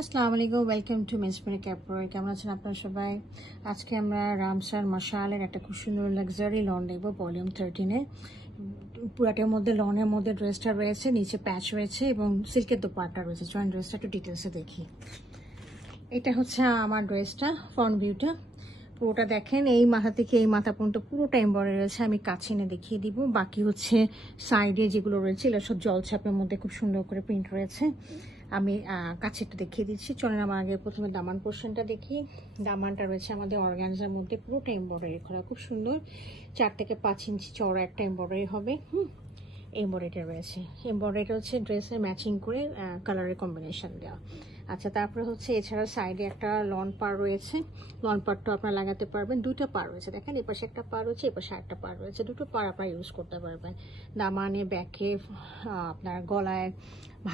আসসালামু আলাইকুম, welcome to মেসমেরি ক্যাপরো। কেমন আছেন আপনারা সবাই? আজকে আমরা রামসার মশালের একটা খুব সুন্দর লাক্সারি লন দেখবো, ভলিউম 13-এ। পুরাটার মধ্যে লনের মধ্যে ড্রেসটা রয়েছে, নিচে প্যাচ রয়েছে এবং সিল্কের দোপাট্টা রয়েছে। চয়েন ড্রেসটা একটু ডিটেলসে দেখি। এটা হচ্ছে আমার ড্রেসটা, ফ্রন্ট ভিউটা। পুরোটা দেখেন, এই মাথা থেকে এই মাথা পর্যন্ত পুরোটা এমব্রয়ডারি রয়েছে। আমি কাছে এনে দেখিয়ে দিব। বাকি হচ্ছে সাইডে যেগুলো রয়েছে এগুলো সব জলছাপের মধ্যে খুব সুন্দর করে প্রিন্ট রয়েছে। আমি কাছে একটু দেখিয়ে দিচ্ছি। চলেন আমার আগে প্রথমে দামান পোর্শনটা দেখি। দামানটা রয়েছে আমাদের অর্গানজার মধ্যে, পুরোটা এমব্রয়ডারি করা, খুব সুন্দর। 4 থেকে 5 ইঞ্চি চওড়া একটা এমব্রয়ডারি হবে। এমব্রয়ডারিটা রয়েছে। এমব্রয়ডারিটা হচ্ছে ড্রেসের ম্যাচিং করে কালারের কম্বিনেশন দেওয়া। আচ্ছা, তারপরে হচ্ছে এছাড়া সাইডে একটা লন পার রয়েছে। লন পারটা আপনারা লাগাতে পারবেন। 2টা পার রয়েছে, দেখেন এপাশে একটা পার রয়েছে, এপাশে একটা পার রয়েছে। 2টো পার আপনারা ইউজ করতে পারবেন দামানে, ব্যাকে, আপনার গলায়,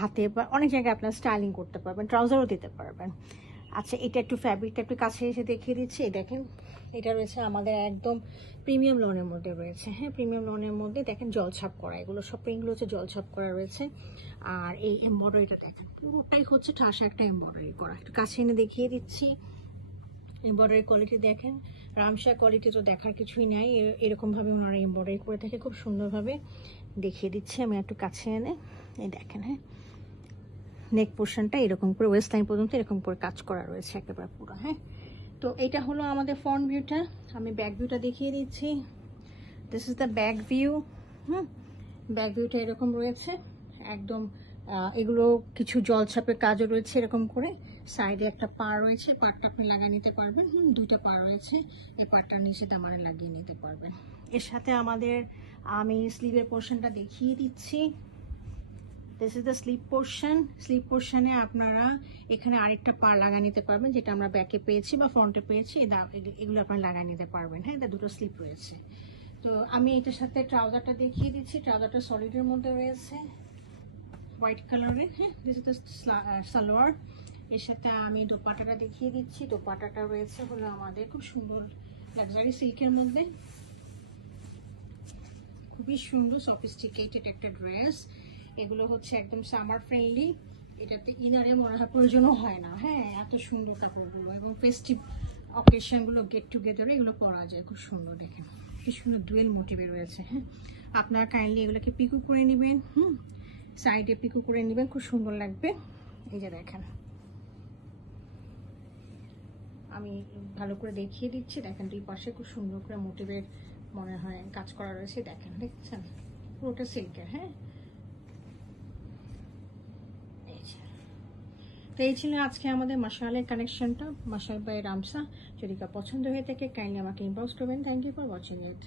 হাতে, বা অনেক জায়গায় আপনার স্টাইলিং করতে পারবেন। ট্রাউজারও দিতে পারবেন। আচ্ছা, এটা একটু ফ্যাব্রিকটা একটু কাছে এসে দেখিয়ে দিচ্ছি। দেখেন, এটা রয়েছে আমাদের একদম প্রিমিয়াম লোনের মধ্যে রয়েছে। হ্যাঁ, প্রিমিয়াম লোনের মধ্যে দেখেন জলছাপ করা, এগুলো সব প্রিন্টগুলো হচ্ছে জলছাপ করা রয়েছে। আর এই এমব্রয়ডারিটা দেখেন, পুরোটাই হচ্ছে ঠাসা একটা এমব্রয়ডারি করা। একটু কাছে এনে দেখিয়ে দিচ্ছি। এমব্রয়ডারি কোয়ালিটি দেখেন, রামসা কোয়ালিটি তো দেখার কিছুই নাই। এরকমভাবে ওনারা এমব্রয়ডারি করে থাকে, খুব সুন্দরভাবে দেখিয়ে দিচ্ছি আমি একটু কাছে এনে। এই দেখেন, হ্যাঁ, নেক পোর্শনটা এরকম করে ওয়েস্ট লাইন পর্যন্ত এরকম করে কাজ করা রয়েছে একেবারে পুরো। হ্যাঁ, তো এটা হলো আমাদের ফ্রন্ট ভিউটা। আমি ব্যাক ভিউটা দেখিয়ে দিচ্ছি। This is the back view. Back ভিউটা এরকম রয়েছে একদম। এগুলো কিছু জলছাপের কাজও রয়েছে এরকম করে। সাইডে একটা পার রয়েছে, পারটা আপনি লাগিয়ে নিতে পারবেন। 2টা পার রয়েছে, এই পারটার নিচে দামানে লাগিয়ে নিতে পারবেন। এর সাথে আমাদের আমি স্লিভের পোর্শনটা দেখিয়ে দিচ্ছি। This is the sleeve portion. Sleeve পোর্শনে আপনারা এখানে আরেকটা পার লাগিয়ে নিতে পারবেন, যেটা আমরা ব্যাকে পেয়েছি বা ফ্রন্টে পেয়েছি। এগুলো আপনারা লাগিয়ে নিতে পারবেন। হ্যাঁ, এটা 2টো স্লিভ রয়েছে। তো আমি এটার সাথে ট্রাউজারটা দেখিয়ে দিচ্ছি। ট্রাউজারটা সলিডের মধ্যে রয়েছে, হোয়াইট কালারের। হ্যাঁ, দিস ইজ দ্য সালোয়ার। এর সাথে আমি দোপাট্টাটা দেখিয়ে দিচ্ছি। দোপাট্টাটা রয়েছে হলো আমাদের খুব সুন্দর লাক্সারি সিল্কের মধ্যে। খুবই সুন্দর সফিস্টিকেটেড একটা ড্রেস। এগুলো হচ্ছে একদম সামার ফ্রেন্ডলি। এটাতে ইনারে মনে হয় প্রয়োজনও হয় না। হ্যাঁ, এত সুন্দর কাপড়গুলো, এবং ফেস্টিভ অকেশনগুলো, গেট টুগেদারে এগুলো পরা যায়। খুব সুন্দর, দেখেন কি সুন্দর ডুয়েল মোটিভে রয়েছে। হ্যাঁ, আপনারা কাইন্ডলি এগুলোকে পিকো করে নেবেন। সাইডে পিকো করে নেবেন, খুব সুন্দর লাগবে। এই যে দেখেন, আমি ভালো করে দেখিয়ে দিচ্ছি। দেখেন, 2 পাশে খুব সুন্দর করে মোটিভের মনে হয় কাজ করা রয়েছে। দেখেন, দেখছেন, পুরোটা সিল্কের। হ্যাঁ, তো এই ছিল আজকে আমাদের মশালের কালেকশনটা, মশাল বাই রামসা। যদি পছন্দ হয়ে থাকে কাইন্ডলি আমাকে ইনবক্স করবেন। Thank you for watching it.